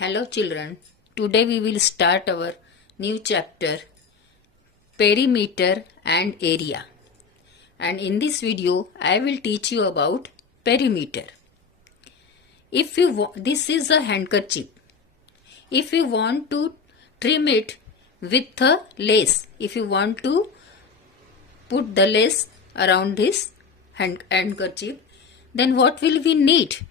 Hello children, today we will start our new chapter Perimeter and Area, and in this video I will teach you about perimeter. This is a handkerchief. If you want to trim it with a lace, if you want to put the lace around this handkerchief, then what will we need?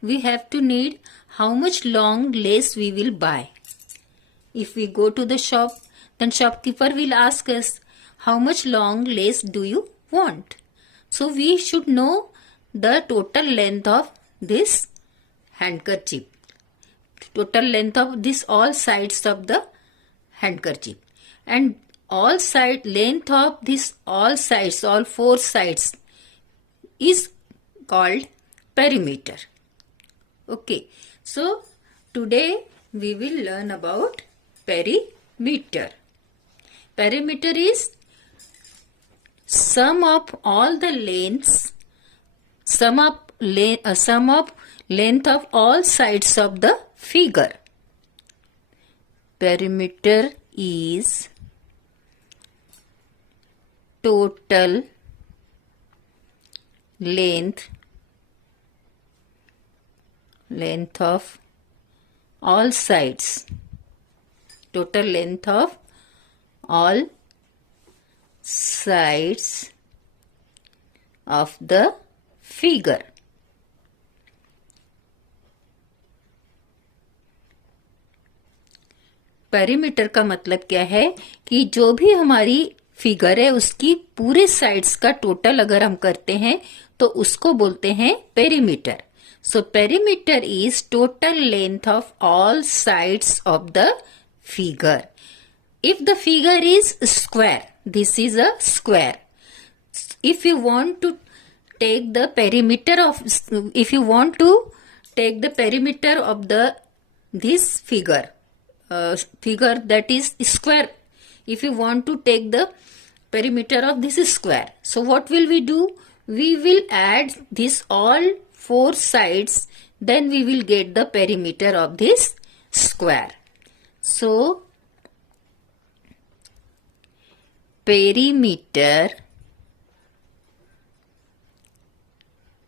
We have to need how much long lace we will buy. If we go to the shop, then shopkeeper will ask us, how much long lace do you want? So we should know the total length of this handkerchief. Total length of this all sides of the handkerchief. And all length of this all four sides is called perimeter. Okay, so today we will learn about perimeter. Perimeter is sum of all the lengths, sum of length of all sides of the figure. Perimeter is total length of all sides, total length of all sides of the figure. Perimeter का मतलब क्या है कि जो भी हमारी figure है उसकी पूरे साइड्स का टोटल अगर हम करते हैं तो उसको बोलते हैं perimeter. So perimeter is total length of all sides of the figure. If the figure is square, this is a square. If you want to take the perimeter of this figure, figure that is square, if you want to take the perimeter of this square, so what will we do? We will add this all four sides, then we will get the perimeter of this square. So perimeter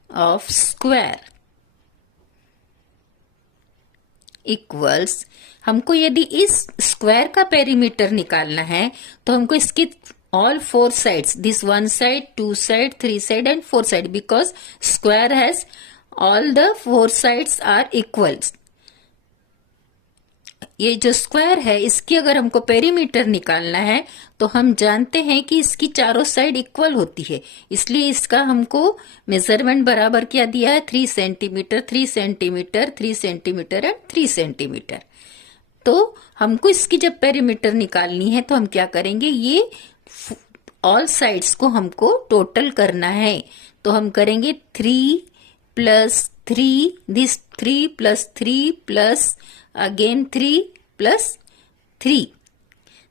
of square equals, हमको यदि इस square का perimeter निकालना है तो हमको इसकी all four sides, this one side, two side, three side and four side, because square has all the four sides are equals. ये जो स्क्वायर है इसकी अगर हमको पेरीमीटर निकालना है तो हम जानते हैं कि इसकी चारों साइड इक्वल होती है, इसलिए इसका हमको मेजरमेंट बराबर क्या दिया है, 3 centimetre 3 centimetre 3 centimetre and 3 centimetre. तो हमको इसकी जब पेरीमीटर निकालनी है तो हम क्या करेंगे, ये ऑल साइड्स को हमको टोटल करना है. तो हम करेंगे 3 plus 3, this 3 plus 3 plus again 3 plus 3.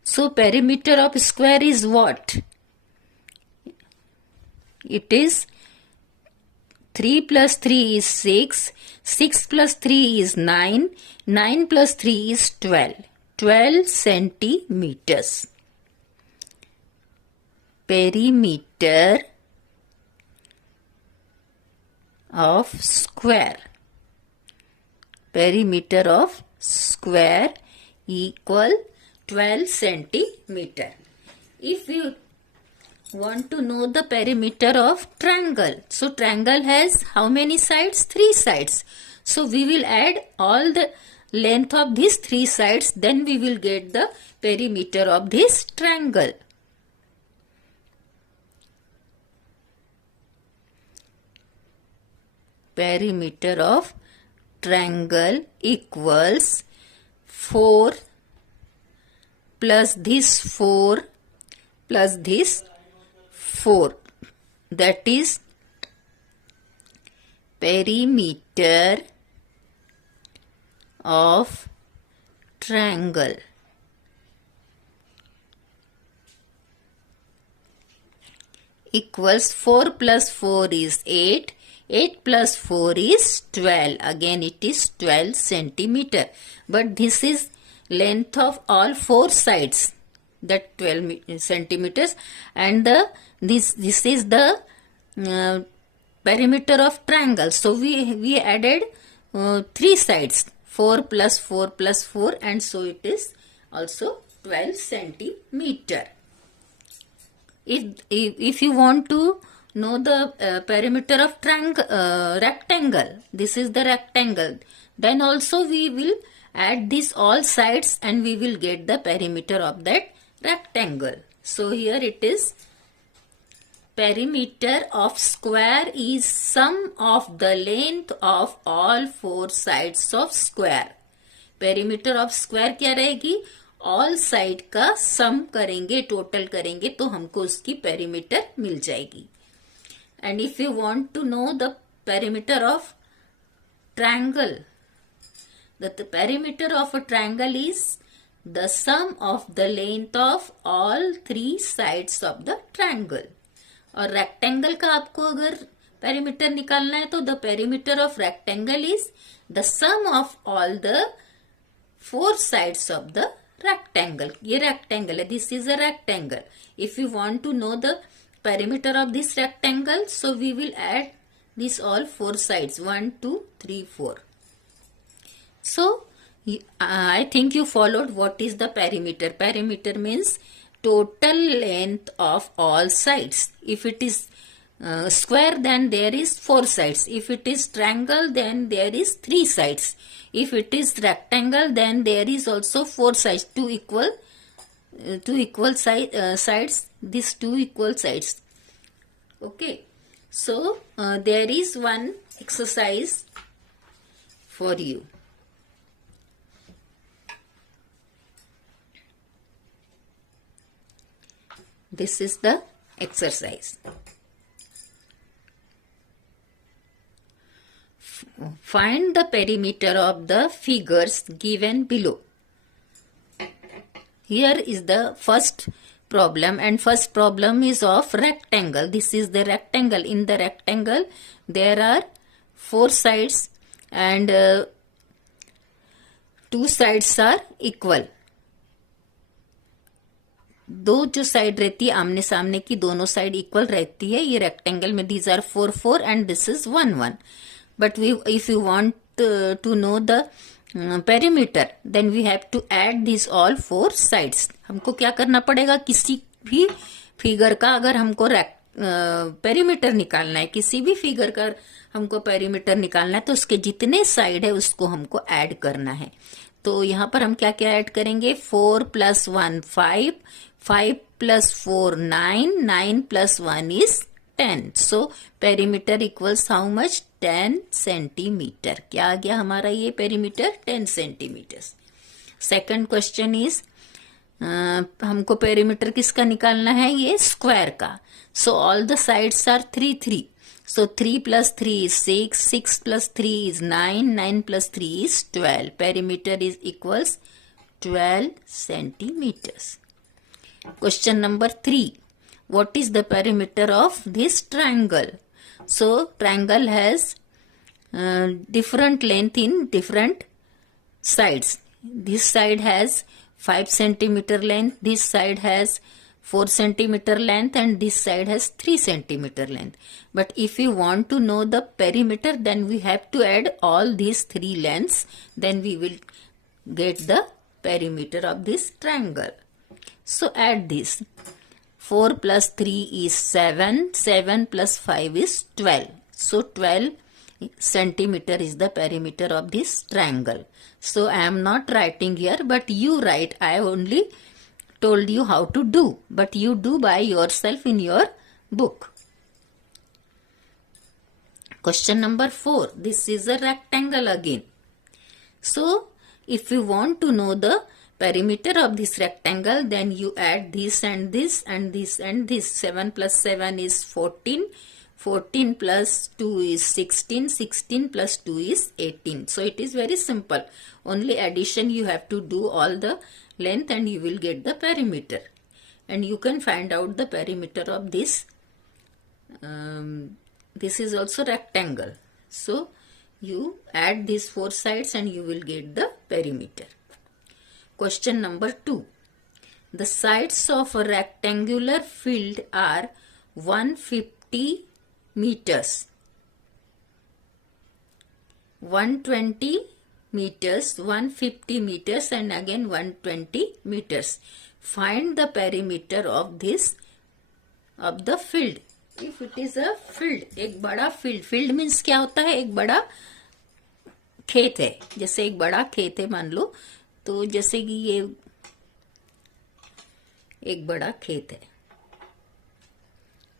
So perimeter of square is what? It is 3 plus 3 is 6, 6 plus 3 is 9, 9 plus 3 is 12, 12 centimeters. Perimeter of square. Perimeter of square equal 12 centimeter. If you want to know the perimeter of triangle, so triangle has how many sides? 3 sides. So we will add all the length of these 3 sides, then we will get the perimeter of this triangle. Perimeter of triangle equals 4 plus this 4 plus this 4. That is perimeter of triangle. Equals 4 plus 4 is 8. 8 plus 4 is 12. Again it is 12 centimeter. But this is length of all four sides, that 12 centimeters, and this is the perimeter of triangle. So we added three sides, 4 plus 4 plus 4, and so it is also 12 centimeter. If you want to know the perimeter of rectangle, this is the rectangle, then also we will add this all sides and we will get the perimeter of that rectangle. So here it is, perimeter of square is sum of the length of all four sides of square. Perimeter of square क्या रहेगी, all side का सम करेंगे, total करेंगे तो हमको उसकी perimeter मिल जाएगी. And if you want to know the perimeter of triangle, the perimeter of a triangle is the sum of the length of all three sides of the triangle. और rectangle का आपको अगर पेरीमीटर निकालना है तो the perimeter of rectangle is the sum of all the four sides of the rectangle. ये rectangle है, this is a rectangle. If you want to know the perimeter of this rectangle, so we will add these all four sides, 1 2 3 4. So I think you followed what is the perimeter. Perimeter means total length of all sides. If it is square, then there is four sides. If it is triangle, then there is three sides. If it is rectangle, then there is also four sides, two equal sides, these two equal sides. Okay, so there is one exercise for you. This is the exercise. Find the perimeter of the figures given below. Here is the first problem, and first problem is of rectangle. This is the rectangle. In the rectangle there are four sides and two sides are equal. दो जो side रहती है आमने सामने की, दोनों side equal रहती है. ये रेक्टेंगल में these are 4 4 and this is 1 1. But if you want to know the perimeter, then we have to add these all four sides. हमको क्या करना पड़ेगा, किसी भी फिगर का अगर हमको पेरीमीटर निकालना है, किसी भी फिगर का हमको पेरीमीटर निकालना है तो उसके जितने साइड है उसको हमको ऐड करना है. तो यहाँ पर हम क्या क्या ऐड करेंगे, 4 plus 1 5, 5 plus 4 9, 9 plus 1 is 10. So perimeter equals how much, 10 centimeter. क्या आ गया हमारा ये perimeter, 10 centimeters. Second question is, हमको पेरीमीटर किसका निकालना है, ये स्क्वायर का. So all the sides are 3 3. So 3 plus 3 is 6, 6 plus 3 is 9, 9 plus 3 is 12. Perimeter is equals 12 centimeters. Question number 3. What is the perimeter of this triangle? So triangle has different length in different sides. This side has 5 centimeter length, this side has 4 centimeter length, and this side has 3 centimeter length. But if you want to know the perimeter, then we have to add all these three lengths, then we will get the perimeter of this triangle. So add this. 4 plus 3 is 7, 7 plus 5 is 12. So 12 centimeter is the perimeter of this triangle. So I am not writing here, but you write. I only told you how to do, but you do by yourself in your book. Question number 4. This is a rectangle again. So if you want to know the perimeter of this rectangle, then you add this and this and this and this. 7 plus 7 is 14, 14 plus 2 is 16, 16 plus 2 is 18. So it is very simple. Only addition you have to do all the length and you will get the perimeter. And you can find out the perimeter of this this is also rectangle. So you add these four sides and you will get the perimeter. Question number 2. The sides of a rectangular field are 150 meters, 120 meters, 150 meters and again 120 meters. Find the perimeter of this of the field. If it is a field, एक बड़ा field, field means क्या होता है? एक बड़ा खेत है. जैसे एक बड़ा खेत है मान लो, तो जैसे कि ये एक बड़ा खेत है.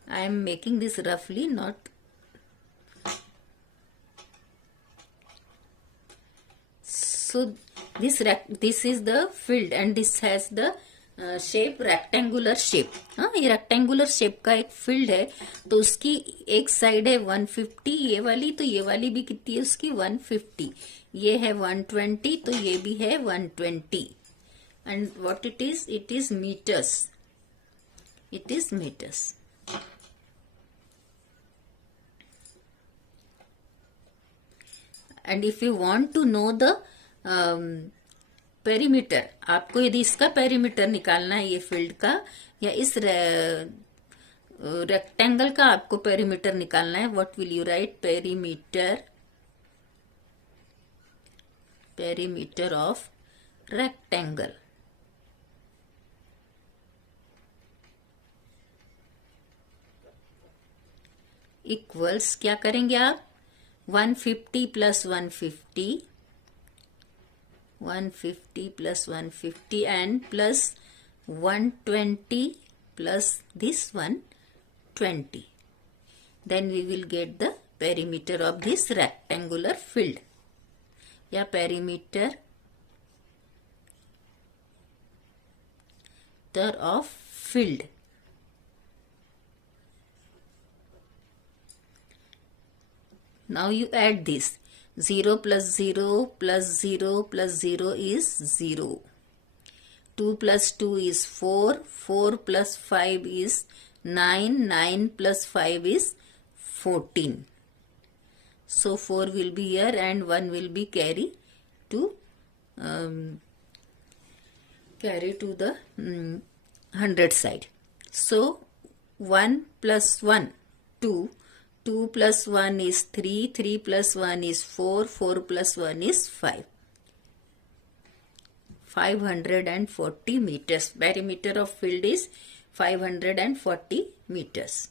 I am making this roughly, not. So this is the field and this has the shape rectangular shape. हाँ, ये रेक्टेंगुलर शेप का एक फील्ड है. तो उसकी एक साइड है 150 ये वाली, तो ये वाली भी कितनी है उसकी 150. ये है 120, तो ये भी है 120. And what it is meters. It is meters. And if you want to know the perimeter, आपको यदि इसका पेरीमीटर निकालना है ये फील्ड का या इस रेक्टेंगल का आपको पेरीमीटर निकालना है, what will you right? Perimeter of rectangle. Equals क्या करेंगे आप? 150 plus 150, 150 plus 150 and plus 120 plus this 120. Then we will get the perimeter of this rectangular field. या perimeter of field. Now you add this. 0 plus 0 plus 0 plus 0 is 0. 2 plus 2 is 4. 4 plus 5 is 9. 9 plus 5 is 14. So 4 will be here and 1 will be carry to the 100 side. So 1 plus 1 2. 2 plus 1 is 3, 3 plus 1 is 4, 4 plus 1 is 5. 540 meters. Perimeter of field is 540 meters.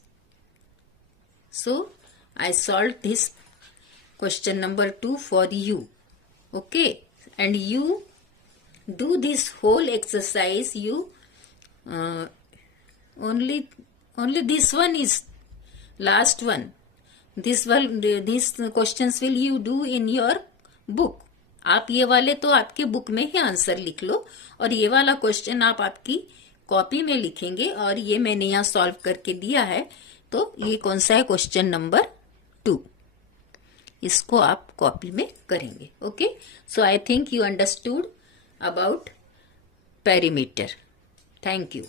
So, I solved this question number 2 for you. Okay. And you do this whole exercise. You only this one is last one. These questions will you do in your book. आप ये वाले तो आपके book में ही answer लिख लो और ये वाला क्वेश्चन आप आपकी कॉपी में लिखेंगे. और ये मैंने यहाँ सॉल्व करके दिया है. तो ये कौन सा है? Question number 2. इसको आप कॉपी में करेंगे. Okay. So I think you understood about perimeter. Thank you.